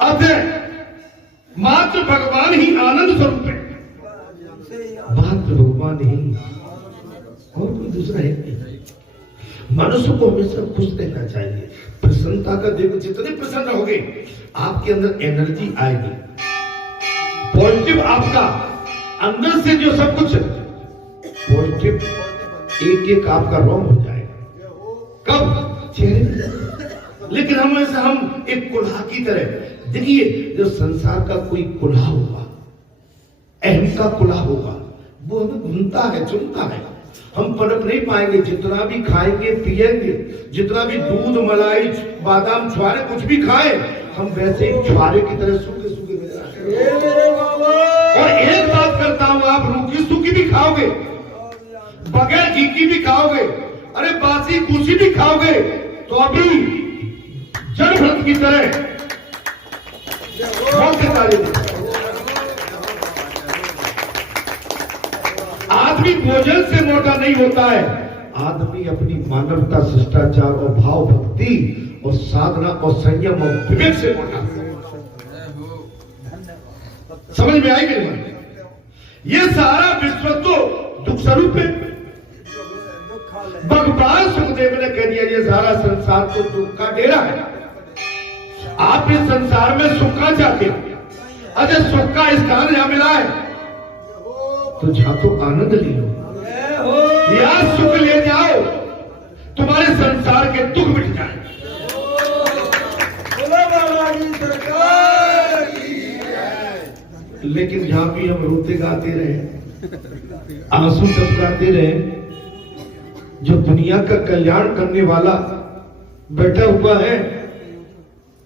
अतः मात्र भगवान ही आनंद स्वरूप है, मात्र भगवान ही, और कोई दूसरा है नहीं। मनुष्य को हमेशा खुश रहना चाहिए, प्रसन्नता का देखो, जितने प्रसन्न रहोगे आपके अंदर एनर्जी आएगी, पॉजिटिव आपका अंदर से जो सब कुछ पॉजिटिव एक एक आपका रॉन्ग हो जाएगा। कब? चेहरे। लेकिन हम एक कुल्हा की तरह, देखिए जो संसार का कोई कुल्हा होगा, अहम का कुल्हा होगा, वो हमें घूमता है, चुनता है, हम पनप नहीं पाएंगे। जितना भी खाएंगे पिएंगे, जितना भी दूध मलाई बादाम छुआरे कुछ भी खाए, हम वैसे ही छुआरे की तरह सूखे सूखे और एक बात करता हूं, आप रूखी सूखी भी खाओगे, बगैर घी की भी खाओगे, अरे बासी कुसी भी खाओगे, तो अभी जड़ भ्रत की तरह आदमी भोजन से मोटा नहीं होता है, आदमी अपनी मानवता, शिष्टाचार और भाव भक्ति और साधना और संयम और विवेक से मोटा है। समझ में आई मेरी बात? ये सारा विश्व तो दुख स्वरूप है। भगवान सुखदेव ने कह दिया ये सारा संसार तो दुख का डेरा है। आप इस संसार में सुख का चाहते हो, अरे सुख का स्थान यहां मिला है तो जहां तो आनंद ले लो, या सुख ले जाओ, तुम्हारे संसार के दुख मिट जाए। लेकिन जहां भी हम रोते गाते रहे, आंसू टपकाते रहे, जो दुनिया का कल्याण करने वाला बैठा हुआ है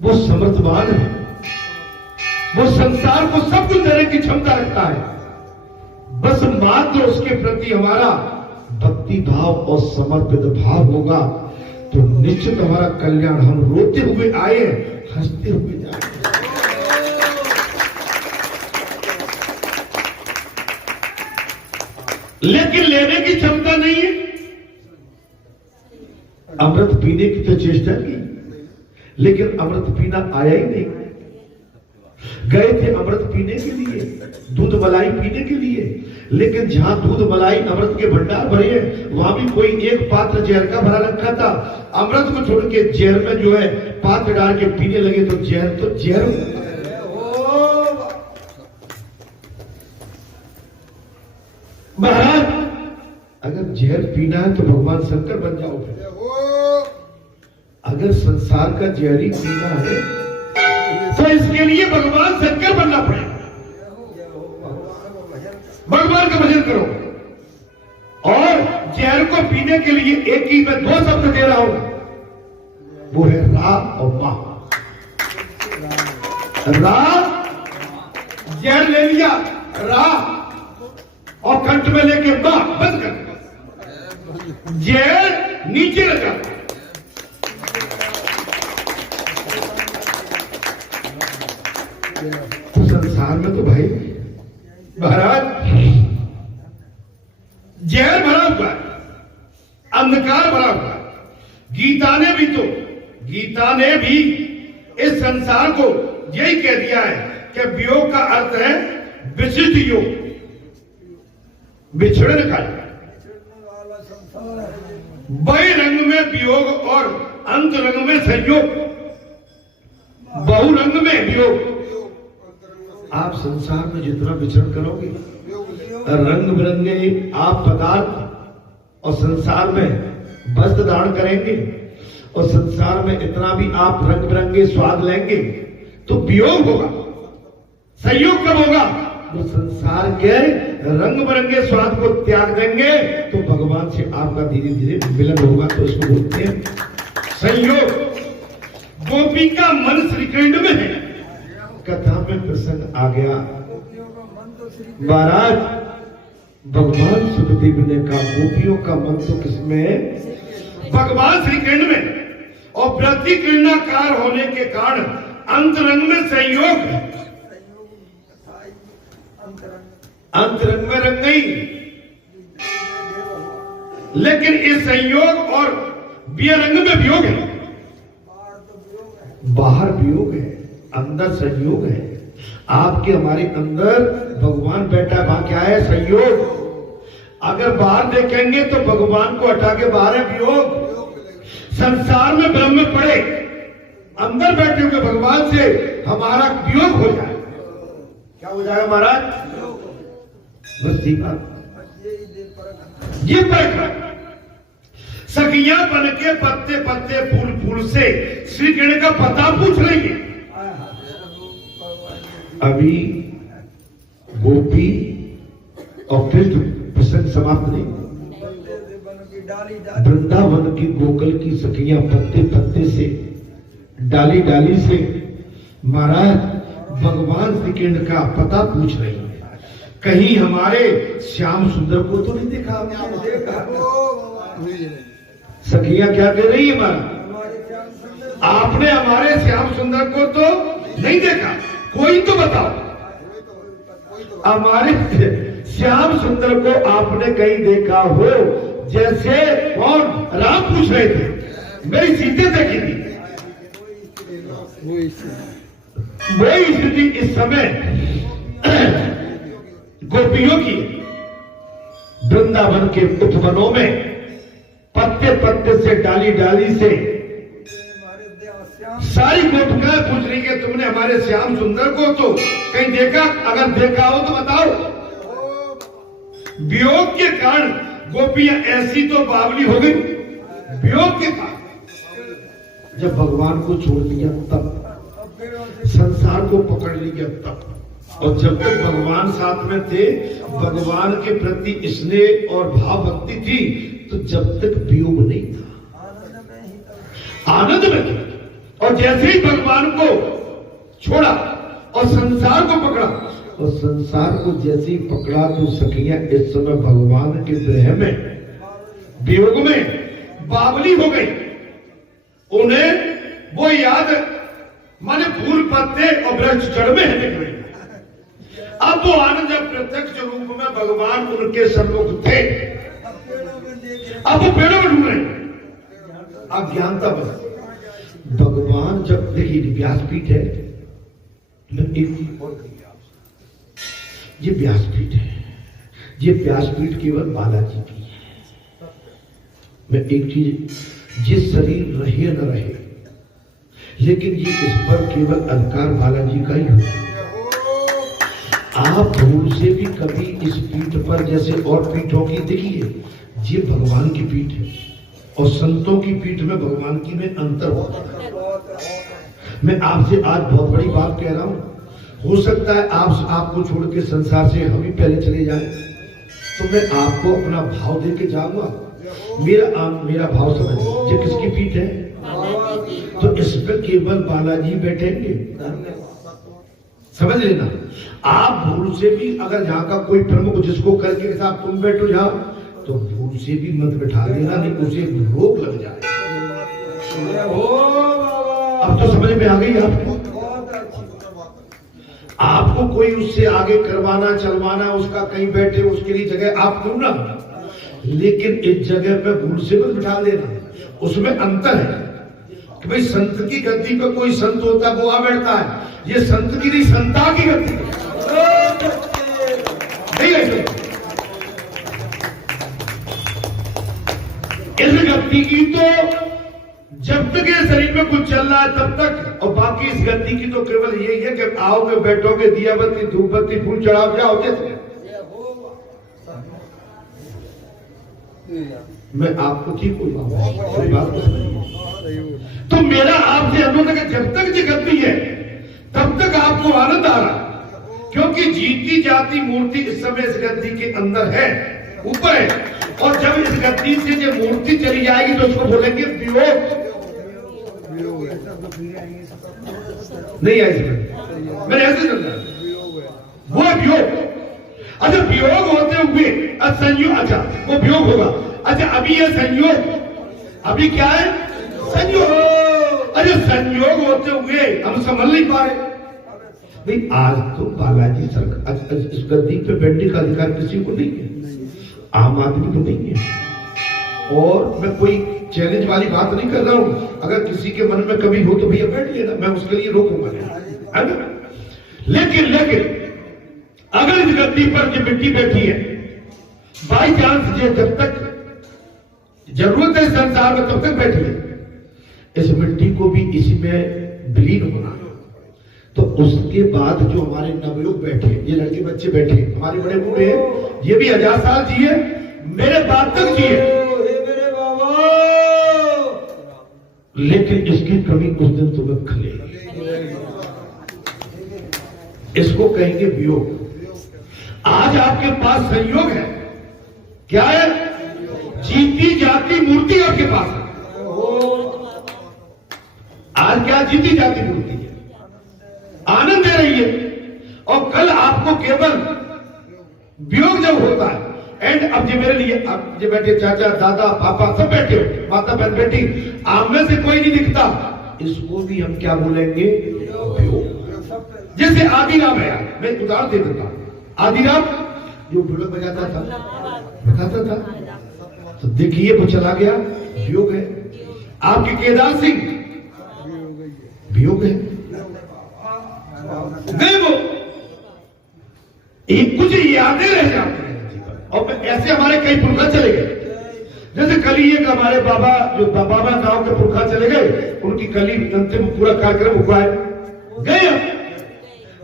वो समर्थवान है, वो संसार को सब कुछ देने की क्षमता रखता है, बस मात्र उसके प्रति हमारा भक्ति भाव और समर्पित भाव होगा तो निश्चित हमारा कल्याण। हम रोते हुए आए, हंसते हुए जाएंगे। लेकिन लेने की क्षमता नहीं है। अमृत पीने की तो चेष्टा की, लेकिन अमृत पीना आया ही नहीं। गए थे अमृत पीने के लिए, दूध मलाई पीने के लिए, लेकिन जहां दूध मलाई अमृत के भंडार भरे हैं वहां भी कोई एक पात्र जहर का भरा रखा था। अमृत को छोड़ के जहर में जो है पात्र डाल के पीने लगे तो जहर महाराज, अगर जहर पीना है तो भगवान शंकर बन जाओगे। अगर संसार का जहर ही पीना है तो इसके लिए भगवान शंकर बनना पड़ेगा। भगवान का भजन करो, और जहर को पीने के लिए एक ही मैं दो शब्द दे रहा हूं, वो है रा और मा। रा, जहर ले लिया, रा और कंठ में लेके मां बंद कर, जहर नीचे लगा। तो संसार में तो भाई महाराज जहर भरा हुआ है, अंधकार भरा हुआ है। गीता ने भी इस संसार को यही कह दिया है कि वियोग का अर्थ है विशिष्ट योग, बिछड़ने का। बहि रंग में वियोग और अंत रंग में संयोग, बहु रंग में वियोग। आप संसार में जितना विचरण करोगे, रंग बिरंगे आप पदार्थ और संसार में वस्त्र धारण करेंगे, और संसार में इतना भी आप रंग बिरंगे स्वाद लेंगे तो वियोग होगा। संयोग कब होगा? तो संसार के रंग बिरंगे स्वाद को त्याग देंगे तो भगवान से आपका धीरे धीरे मिलन होगा। तो इसको बोलते हैं संयोग। गोपी का मन श्री कृष्ण में है। कथा में प्रसंग आ गया, महाराज भगवान सुखदेव ने कहा गोपियों का मन तो किसमें? भगवान श्री कृष्ण में। और प्रति कृष्णाकार होने के कारण अंतरंग में संयोग, अंतरंग में रंग नहीं, लेकिन इस संयोग और विरंग में वियोग है, बाहर वियोग है, अंदर संयोग है। आपके हमारे अंदर भगवान बैठा है, वहां क्या है? संयोग। अगर बाहर देखेंगे तो भगवान को हटा के बाहर है वियोग। संसार में ब्रह्म पड़े, अंदर बैठे हुए भगवान से हमारा वियोग हो जाए, क्या हो जाएगा महाराज? बस ये परख। सखियां बन के पत्ते पत्ते फूल फूल से श्री कृष्ण का पता पूछ लेंगे। अभी गोपी और फिर प्रसंग समाप्त नहीं। वृंदावन की गोकुल की सखियां पत्ते पत्ते से, डाली डाली से महाराज भगवान श्री कृष्ण का पता पूछ रही है। कहीं हमारे श्याम सुंदर को तो नहीं देखा? सखियां क्या कह रही है? आपने हमारे श्याम सुंदर को तो नहीं देखा, कोई तो बताओ। हमारे श्याम सुंदर को आपने कहीं देखा हो? जैसे कौन? राम पूछ रहे थे, मेरी सीते देखी थी। वही स्थिति इस समय गोपियों की। वृंदावन के उपवनों में पत्ते पत्ते से, डाली डाली से सारी गोपिकाएं पूछ रही है, तुमने हमारे श्याम सुंदर को तो कहीं देखा? अगर देखा हो तो बताओ। वियोग के कारण गोपियां ऐसी तो बावली हो गई, वियोग के कारण। जब भगवान को छोड़ दिया तब, संसार को पकड़ लिया तब, और जब तक भगवान साथ में थे, भगवान के प्रति स्नेह और भाव भक्ति थी, तो जब तक वियोग नहीं था, आनंद में था। और जैसे ही भगवान को छोड़ा और संसार को पकड़ा, और संसार को जैसे ही पकड़ा, तो सखियां इस समय भगवान के विरह में, वियोग में बावली हो गई। उन्हें वो याद माने फूल पत्ते और वृक्ष जड़ में है निकले। अब वो आनंद जब प्रत्यक्ष रूप में भगवान उनके सम्मुख थे, अब वो पेड़ों में ढूंढ रहे। अज्ञानता बस। भगवान जब, देखिए व्यासपीठ है, एक और ये व्यासपीठ है, ये व्यासपीठ केवल बालाजी की है। मैं एक चीज, ये शरीर रहे न रहे, लेकिन ये इस पर केवल अधिकार बालाजी का ही हो। आप भूल से भी कभी इस पीठ पर, जैसे और पीठों की देखिए, ये भगवान की पीठ है और संतों की पीठ में भगवान की में अंतर होता है। मैं आपसे आज बहुत बड़ी बात कह रहा हूं। हो सकता है आपको छोड़ के संसार से हम ही पहले चले जाएं, तो मैं आपको अपना भाव दे के जाऊंगा। मेरा भाव समझ, ये किसकी पीठ है? तो इस पर केवल बालाजी बैठेंगे, समझ लेना। आप भूल से भी अगर यहाँ का कोई प्रमुख जिसको करके के साथ तुम बैठो जाओ, तो भूल से भी मत बैठा देना, नहीं उसे रोग लग जाए। अब तो समझ में आ गई आपको। आपको कोई उससे आगे करवाना चलवाना, उसका कहीं बैठे उसके लिए जगह आप ढूंढना, लेकिन इस जगह पे भूल से मत बिठा देना। उसमें अंतर है कि भाई संत की गद्दी पे कोई संत होता है वो आ बैठता है, ये संत की नहीं संता की गद्दी नहीं है। इस गद्दी की तो जब तक ये शरीर में कुछ चल रहा है तब तक, और बाकी इस गद्दी की तो केवल यही है कि आओगे बैठोगे, दिया बत्ती धूप बत्ती फूल चढ़ाओ जाओ। मैं आपको ठीक बोल रहा हूं, बात तो मेरा आपसे अनुरोध है, जब तक ये गद्दी है तब तक आपको आनंद आ रहा, क्योंकि जीती जाती मूर्ति इस समय इस गद्दी के अंदर है, ऊपर है। और जब इस गद्दी से जो मूर्ति चली जाएगी तो उसको बोलेंगे वियोग। नहीं आई समझ, मैंने ऐसे समझा, वो वियोग। अच्छा वियोग होते हुए संयोग, अच्छा वो वियोग होगा। अच्छा अभी ये संयोग, अभी क्या है? संयोग। अच्छा संयोग होते हुए हम समझ नहीं पा रहे भाई। आज तो बालाजी सरकार इस गद्दी पे बैठने का अधिकार किसी को नहीं है, आम आदमी को नहीं है। और मैं कोई चैलेंज वाली बात नहीं कर रहा हूं, अगर किसी के मन में कभी हो तो भैया बैठ लेना, मैं उसके लिए रोकूंगा नहीं, है ना। लेकिन अगर इस गद्दी पर जो मिट्टी बैठी है, बाई चांस ये जब तक जरूरत है संसार में तब तक बैठी है, इस मिट्टी को भी इसी में विलीन होना है। तो उसके बाद जो हमारे नवयुग बैठे, ये लड़के बच्चे बैठे, हमारे बड़े बूढ़े हैं, ये भी 1000 साल जिए, मेरे बाद तक जिए, लेकिन इसकी कमी कुछ दिन तुम्हें खले। इसको कहेंगे वियोग। आज आपके पास संयोग है, क्या है? जीती जाती मूर्ति आपके पास है। आज क्या जीती जाती मूर्ति है, आनंद दे रही है, और कल आपको केवल वियोग जब होता है, एंड अब ये मेरे लिए, अब ये बैठे चाचा दादा पापा सब बैठे हो, माता बहन बेटी, आप में से कोई नहीं दिखता, इसको भी हम क्या बोलेंगे? वियोग। जैसे आदिराम है, मैं उदाहरण दे देता हूं। आदिराम जो ढोलक बजाता था, तो देखिए वो चला गया, वियोग है। आपके केदार सिंह वियोग है, गए वो, एक कुछ यादें रह जाती हैं। और ऐसे हमारे कई पुरखा चले गए, जैसे कली एक हमारे बाबा जो बाबा गांव के पुरखा चले गए, उनकी कली अंतिम पूरा कार्यक्रम हुआ है, गए।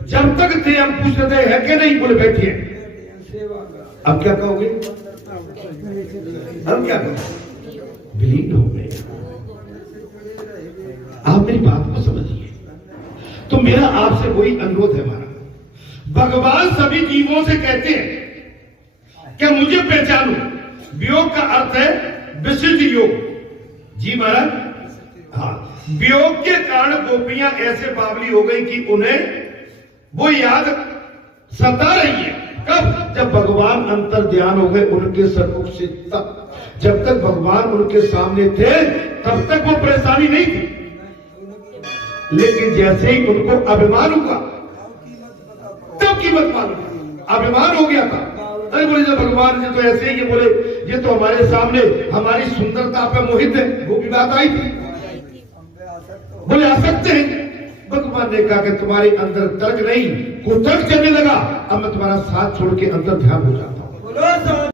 जब तक थे हम पूछ रहे थे है कि नहीं, बोले बैठिए। अब क्या कहोगे? अब क्या कहोगे? विलीन हो गए। आप मेरी बात को समझिए। तो मेरा आपसे वही अनुरोध है हमारा, भगवान सभी जीवों से कहते हैं कि मुझे पहचानो। वियोग का अर्थ है विशिष्ट योग। जी महाराज, हाँ, वियोग के कारण गोपियां ऐसे बावली हो गई कि उन्हें वो याद सता रही है। कब? जब भगवान अंतर ध्यान हो गए उनके सन्मुख से, तब। जब तक भगवान उनके सामने थे तब तक वो परेशानी नहीं थी, लेकिन जैसे ही उनको अभिमान हुआ तब कीमत मालूम। अभिमान हो गया था, अरे बोले जब भगवान जी तो ऐसे ही, ये बोले ये तो हमारे सामने हमारी सुंदरता पे मोहित है, वो भी बात आई थी, बोले आ सकते हैं। भगवान ने कहा कि तुम्हारे अंदर तर्क नहीं, कुतर्क चलने लगा, अब मैं तुम्हारा साथ छोड़ के अंदर ध्यान हो जाता हूं।